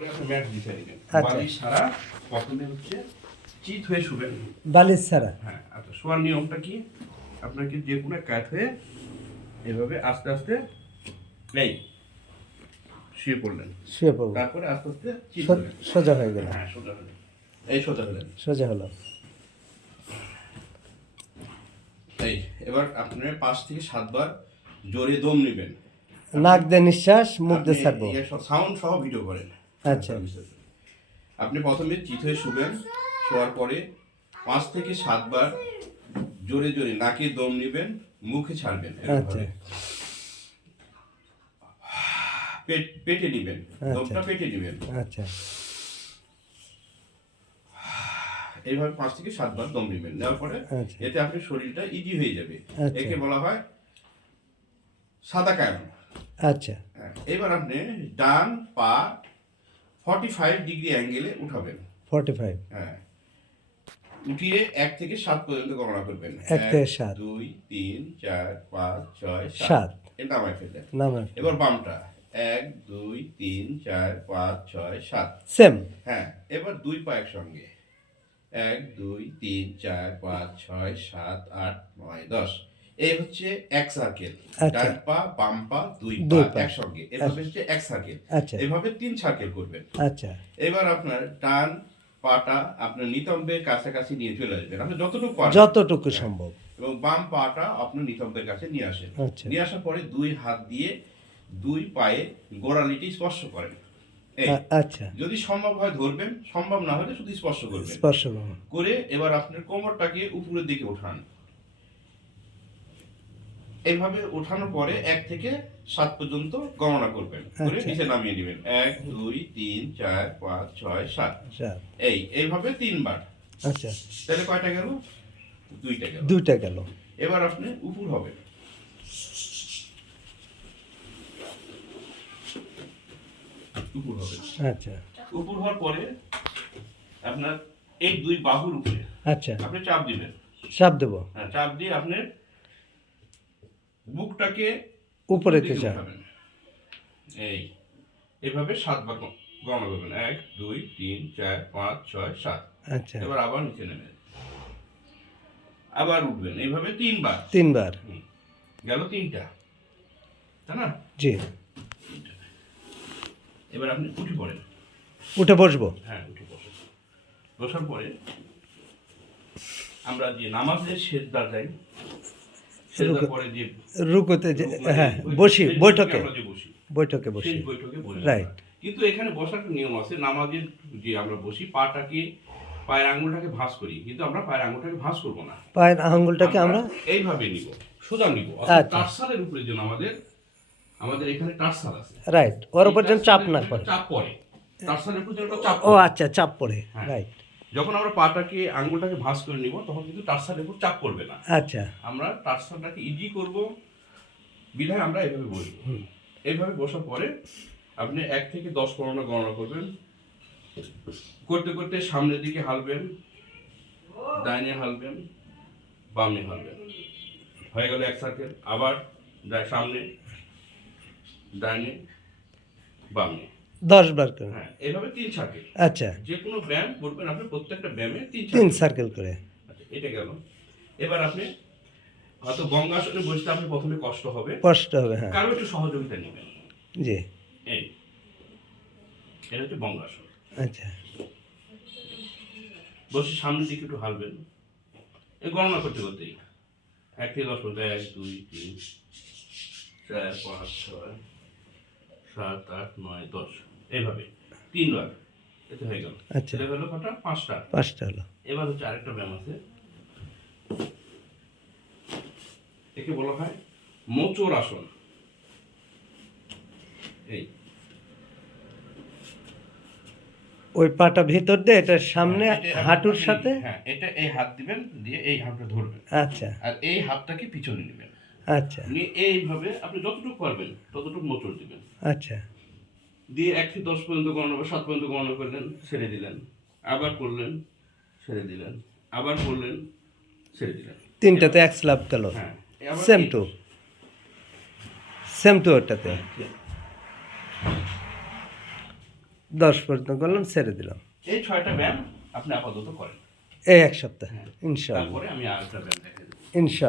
Mat বিছাই দিবেন। আচ্ছা। বালিশ ছাড়া প্রথমে হচ্ছে চিত হয়ে শুবেন। বালিশ ছাড়া। হ্যাঁ, আচ্ছা শোয়ার নিয়মটা কি? আপনাকে যে কোনো কাত হয়ে এভাবে আস্তে আস্তে এই শুয়ে পড়লেন। শুয়ে পড়বো। তারপরে আস্তে আস্তে চিত হলেন। সোজা হয়ে গেল। হ্যাঁ, সোজা হলেন। এই সোজা হলেন। সোজা হলো। এই এবার আপনি 5 থেকে 7 বার জোরে দম নেবেন। নাক দিয়ে নিঃশ্বাস, মুখ দিয়ে ছাড়বো। সাউন্ড সহ ভিডিও করেন। আচ্ছা। আপনি প্রথমে চিত হয়ে শুবেন। শোয়ার পরে 5 থেকে 7 বার জোরে জোরে নাকে দম নেবেন, মুখে ছাড়বেন। আচ্ছা। পেটে নেবেন, আচ্ছা। দমটা পেটে নেবেন। আচ্ছা। এইভাবে 5 থেকে 7 বার দম নেবেন। নেওয়ার পরে আচ্ছা। এতে আপনার শরীরটা ইজি হয়ে যাবে। আচ্ছা। একে বলা হয় সাদা কায়ম। আচ্ছা। এবার আপনি ডান পা 45 ডিগ্রি অ্যাঙ্গেলে উঠাবেন। 45। হ্যাঁ, উঠিয়ে 1 থেকে 7 পর্যন্ত গণনা করবেন। 1 থেকে 7, 2 3 4 5 6 7। 7 এটা নামাই ফেললেন। নামাই। এবার বামটা 1 2 3 4 5 6 7 সেম। হ্যাঁ, এবার দুই পা একসঙ্গে 1 2 3 4 5 6 7 8 9 10 এই হচ্ছে এক সার্কেল। আচ্ছা। ডান পা বাম পা দুই দুই পা পা। একসঙ্গে, এভাবে হচ্ছে এক সার্কেল। আচ্ছা। এভাবে 3 সার্কেল করবেন। আচ্ছা। এবার আপনার ডান পাটা আপনার নিতম্বের কাছাকাছি নিয়ে চলে আসবেন, আপনি যতটুকু পারবেন। যতটুকু সম্ভব। এবং বাম পাটা আপনার নিতম্বের কাছে নিয়ে আসেন। আচ্ছা। নিয়ে আসার পরে দুই হাত দিয়ে দুই পায়ে গোড়ালিটি স্পর্শ করেন। এই আচ্ছা। যদি সম্ভব হয় ধরবেন, সম্ভব না হলে শুধু স্পর্শ করবেন। স্পর্শ করুন। করে এবার আপনার কোমরটাকে উপরের দিকে উঠান। এইভাবে ওঠানোর পরে 1 থেকে 7 পর্যন্ত গণনা করবেন, করে আচ্ছা। নিচে নামিয়ে দিবেন। 1 2 3 4 5 6 7 7। এইভাবে 3 বার। আচ্ছা। তাহলে কয়টা গেল? 2টা গেল। 2টা গেল। এবার আপনি উপর হবেন। উপর হবেন। আচ্ছা। উপর হওয়ার পরে আপনার এই দুই বাহুর উপরে আচ্ছা। আপনি চাপ দিবেন। চাপ দেবো। হ্যাঁ, চাপ দিয়ে আপনি বুকটাকে উপরে দিকে চাপ। উঠাবেন। এভাবে 7 বার গণনা করবেন। 1 2 3 4 5 6 7। আচ্ছা। এবার আবার নিচে নেবেন, আবার উঠবেন, এইভাবে 3 বার। 3 বার। গেল 3টা, তাই না? জি। এবার আপনি উঠে পড়েন। উঠে বসবো। হ্যাঁ, উঠে বসেন। বসার পরে আমরা যে নামাজের সেজদা যাই, সেজদার পরে যে রুকুতে হ্যাঁ বসি, বৈঠকে। আমরা যে বসি, বৈঠকে বসি। সেই বৈঠকে বসি। রাইট। কিন্তু এখানে বসার একটা নিয়ম আছে। নামাজের যে আমরা বসি, পাটাকে পায়ের আঙ্গুলটাকে ভাঁজ করি, কিন্তু আমরা পায়ের আঙ্গুলটাকে ভাঁজ করব না। পায়ের আঙ্গুলটাকে আমরা এইভাবে নিব, সোজা নিব। আচ্ছা। টার্সালের উপরে যেন আমাদের এখানে টার্সাল আছে। রাইট, ওর উপর যেন চাপ না পড়ে। চাপ পড়ে। টার্সালের উপর যেন চাপ ও পড়ে। আচ্ছা, চাপ পড়ে। হ্যাঁ। রাইট। যখন আমরা পাটাকে আঙ্গুলটাকে ভাঁজ করে নিব, তখন কিন্তু টার্সালের উপর চাপ পড়বে না। আচ্ছা। আমরা টার্সালটাকে ইজি করব বিধায় আমরা এইভাবে বসবো। এইভাবে বসার পরে আপনি 1 থেকে 10 পর্যন্ত গণনা করবেন। করতে করতে সামনের দিকে হালবেন, ডাইনে হালবেন, বামে হালবেন। হয়ে গেল এক সার্কেল। আবার সামনে, ডাইনে, বামে। 10 বার করে। হ্যাঁ, এইভাবে 3 সার্কেল। আচ্ছা। যে কোনো ব্যায়াম করবেন আপনি, প্রত্যেকটা ব্যায়ামে 3 সার্কেল করে। আচ্ছা, এটা গেল। এবার আপনি হয়তো গঙ্গাসনে বসতে আপনি প্রথমে কষ্ট হবে, হ্যাঁ। কারো একটু সহযোগিতা নেবেন। জি। এটা হচ্ছে বঙ্গাসন। আচ্ছা। বসে সামনের দিকে একটু হালবেন, এই গণনা করতে করতেই 1 থেকে 10 পর্যন্ত 1 2 3 4 5 6 7 8 9 10 এইভাবে 3 বার। এটা হয়ে গেল। আচ্ছা। এটা হলো কটা? 5টা। 5টা হলো। এবার হচ্ছে আরেকটা ব্যায়াম আছে, একে বলা হয় মোচড় আসন। ওই পাটা ভিতর দিয়ে এটা সামনে হাঁটুর সাথে। হ্যাঁ, এটা এই হাত দিবেন, দিয়ে এই হাতটা ধরবেন। আচ্ছা। আর এই হাতটাকে পিছনে নেবেন। আচ্ছা। নিয়ে এইভাবে আপনি যতটুকু পারবেন ততটুকু মোচড় দিবেন। আচ্ছা। দিয়ে 1 থেকে 10 পর্যন্ত গণনা, 7 পর্যন্ত গণনা করলেন, ছেড়ে দিলেন। আবার করলেন, ছেড়ে দিলেন। আবার করলেন, ছেড়ে দিলেন। 3টাতে এক স্ল্যাব গেল। হ্যাঁ, সেম টু ওটাতে। 10 পর্যন্ত করলাম, ছেড়ে দিলাম। এই 6টা ব্যায়াম আপনি আপাতত করেন। এই এক সপ্তাহ ইনশাআল্লাহ। তারপরে আমি আরেকটা ব্যায়াম দেখাই দেবো। ইনশাআল্লাহ।